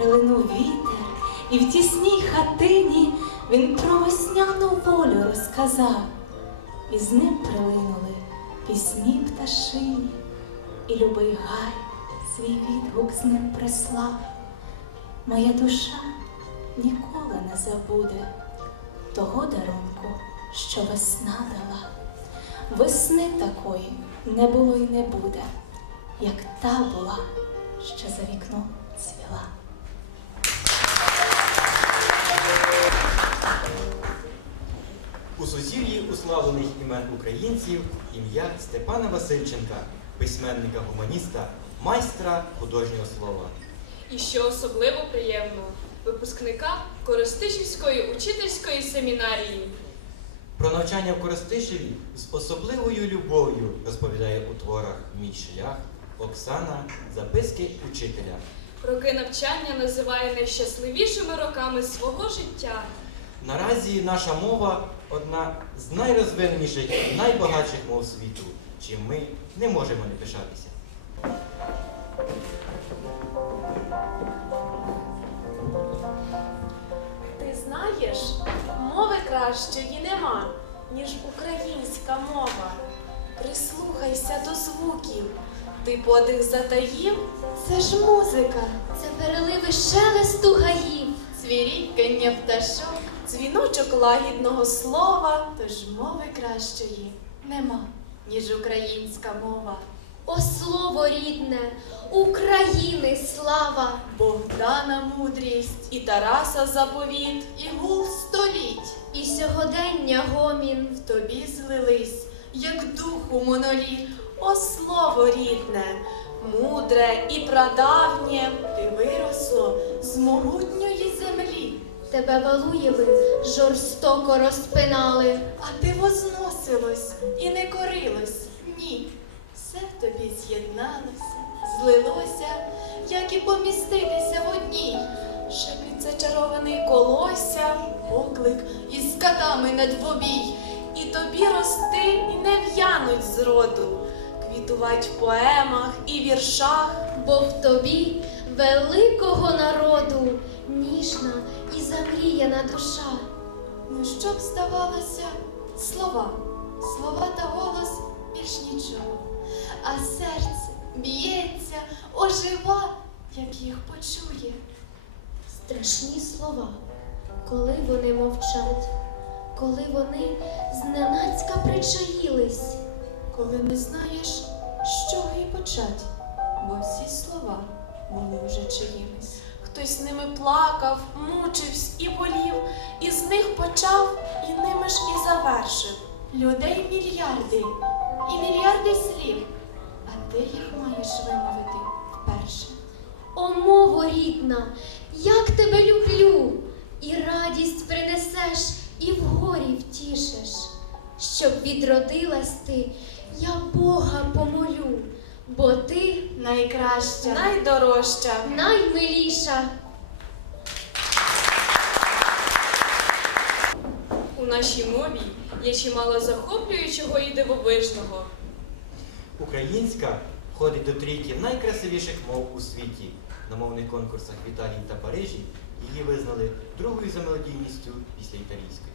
Прилинув вітер, і в тісній хатині він про весняну волю розказав, і з ним прилинули пісні пташині, і любий гай свій відгук з ним прислав. Моя душа ніколи не забуде того дарунку, що весна дала. Весни такої не було й не буде, як та була, що за вікном цвіла. Уславлених імен українців ім'я Степана Васильченка, письменника-гуманіста, майстра художнього слова. І що особливо приємно, випускника Коростишівської учительської семінарії. Про навчання в Коростишеві з особливою любов'ю розповідає у творах Мій шлях Оксана Записки учителя. Роки навчання називає найщасливішими роками свого життя. Наразі наша мова одна з найрозвиненіших і найбагатших мов світу, чим ми не можемо не пишатися. Ти знаєш, мови кращої нема, ніж українська мова. Прислухайся до звуків. Ти подих затаїв, це ж музика. Це переливи шелесту гаїв. Цвірінькання пташок, дзвіночок лагідного слова, тож мови кращої нема, ніж українська мова. О слово рідне, України слава! Богдана мудрість і Тараса заповіт, і гул століть. І сьогодення гомін. в тобі злились, як духу моноліт, о слово рідне, мудре і прадавнє, ти виросло з могутньої землі, Тебе валуєви жорстоко розпинали. а ти возносилось і не корилось. Ні, все в тобі з'єдналося, злилося, як і поміститися в одній. Шепіт зачарований колося, поклик із скатами на двобій. І тобі рости і не в'януть зроду, квітувать в поемах і віршах. Бо в тобі великого народу ніжна і замріяна душа. Ну що б здавалося, слова, слова та голос більш нічого, а серце б'ється, ожива, як їх почує. Страшні слова, коли вони мовчать, коли вони зненацька причаїлись. коли не знаєш, з чого і почать, бо всі слова були вже чиїмись. Хтось ними плакав, мучився і болів, і з них почав, і ними ж і завершив. Людей мільярди, і мільярди слів, а ти їх маєш вимовити вперше. О, мово рідна, як тебе люблю, і радість принесеш, і в горі втішиш. Щоб відродилась ти, я Бога помолю, бо ти Найкраща, найдорожча. наймиліша. У нашій мові є чимало захоплюючого і дивовижного. Українська входить до трійки найкрасивіших мов у світі. На мовних конкурсах в Італії та Парижі її визнали другою за мелодійністю після італійської.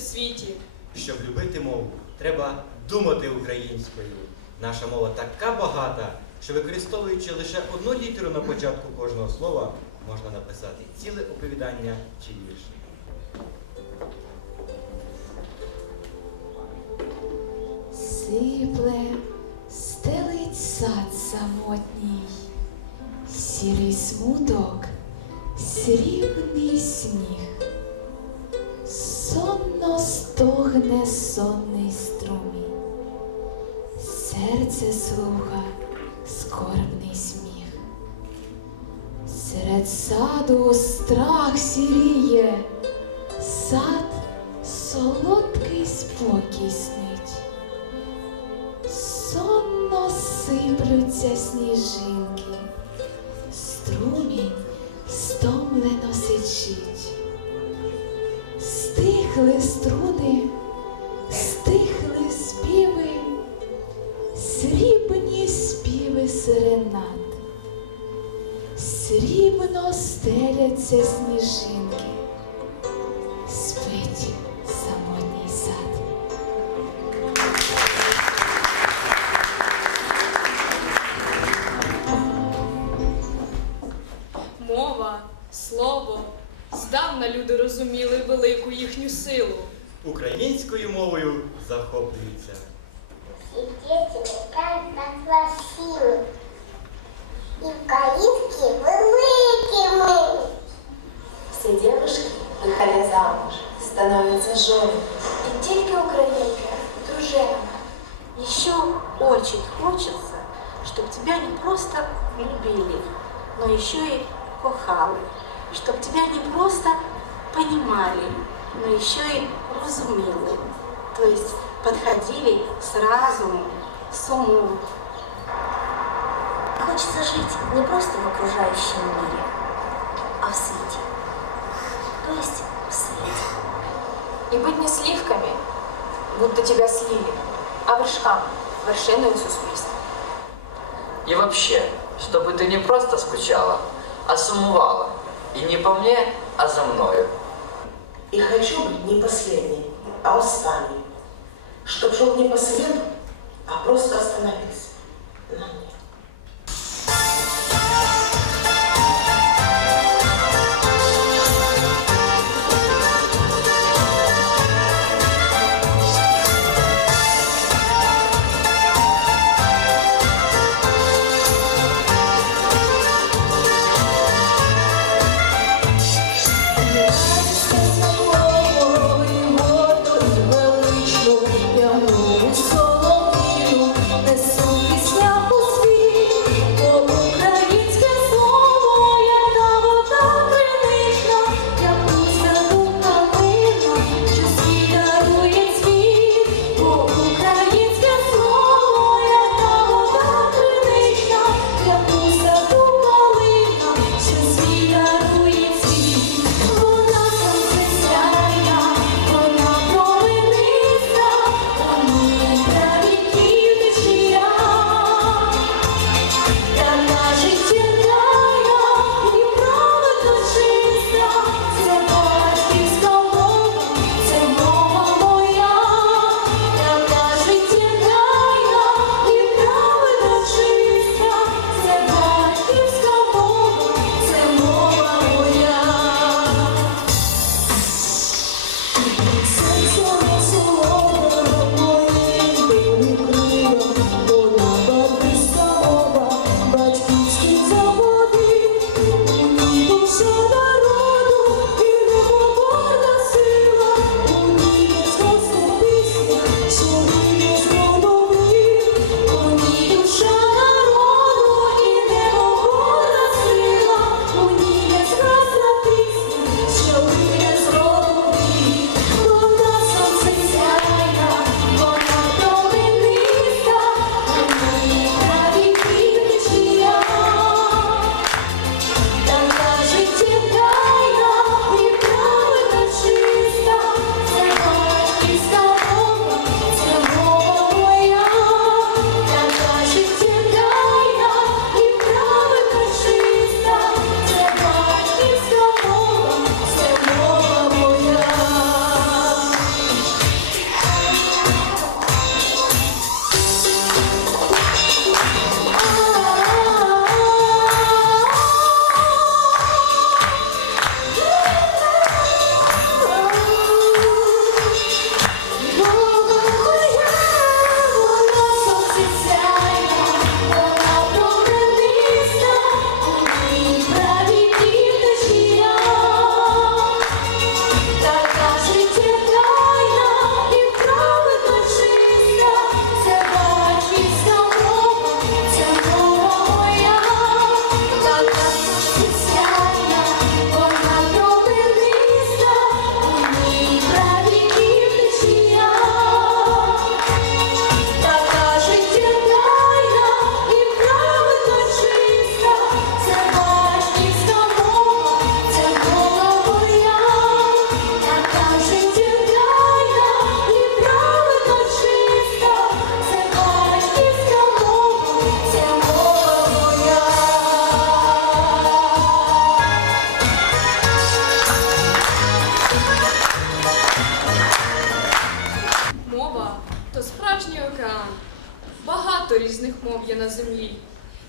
Світі. Щоб любити мову, треба думати українською. Наша мова така багата, що використовуючи лише одну літеру на початку кожного слова, можна написати ціле оповідання чи вірш. Сипле, стелить сад самотній, сірий смуток, срібний сніг, сонно стогне сонний струмінь, серце слуха скорбний сміх. Серед саду страх сіріє, стеляться сніжинки, спить самотній сад. Мова, слово. Здавна люди розуміли велику їхню силу. Українською мовою захоплюються. Все дети кажуть так красиво. І українські великі ми. Все девушки, выходя замуж, становятся женами. І тільки українка, дружина. Еще очень хочется, чтобы тебя не просто любили, но еще и кохали, чтобы тебя не просто понимали, но еще и разумели, то есть подходили с разумом, с умом. Хочеться жити не просто в окружающем мире, а в світі. То есть в світі. І быть не сливками, будто тебя слили, а вершками, вершиною суспільства. И вообще, чтобы ты не просто скучала, а сумувала. И не по мне, а за мною. И хочу быть не последней, а останней. Чтоб шел не по свету, а просто остановился на мне. На землі.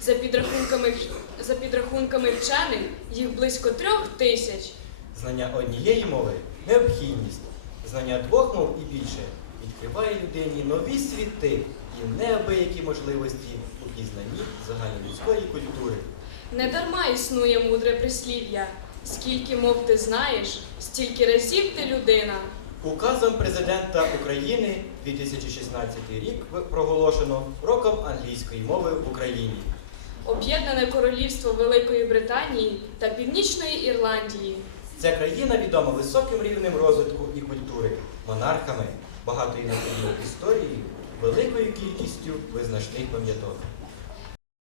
За підрахунками, за підрахунками вчених, їх близько трьох тисяч. Знання однієї мови необхідність. Знання двох мов і більше відкриває людині нові світи і неабиякі можливості у пізнанні загальнолюдської культури. Недарма існує мудре прислів'я. Скільки мов ти знаєш, стільки разів ти людина. Указом президента України 2016 рік проголошено роком англійської мови в Україні. Об'єднане королівство Великої Британії та Північної Ірландії. Ця країна відома високим рівнем розвитку і культури, монархами, багатою національною історією, великою кількістю визначних пам'яток.